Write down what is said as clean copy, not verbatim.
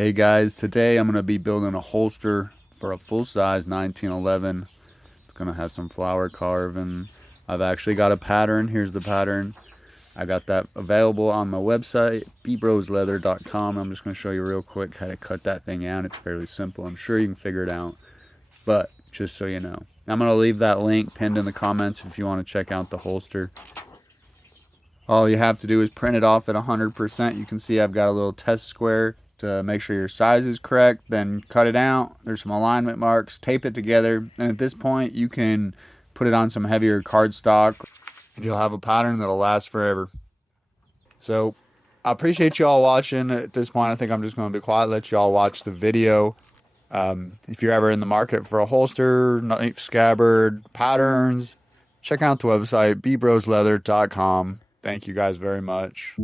Hey guys, today I'm going to be building a holster for a full-size 1911. It's going to have some flower carving. I've actually got a pattern. Here's the pattern. I got that available on my website, bbrosleather.com. I'm just going to show you real quick how to cut that thing out. It's fairly simple. I'm sure you can figure it out, but just so you know. I'm going to leave that link pinned in the comments if you want to check out the holster. All you have to do is print it off at 100%. You can see I've got a little test square to make sure your size is correct. Then cut it out. There's some alignment marks. Tape it together. And at this point, you can put it on some heavier cardstock, and you'll have a pattern that'll last forever. So I appreciate y'all watching. At this point, I think I'm just going to be quiet, let y'all watch the video. If you're ever in the market for a holster, knife scabbard, patterns, check out the website, bbrosleather.com. Thank you guys very much.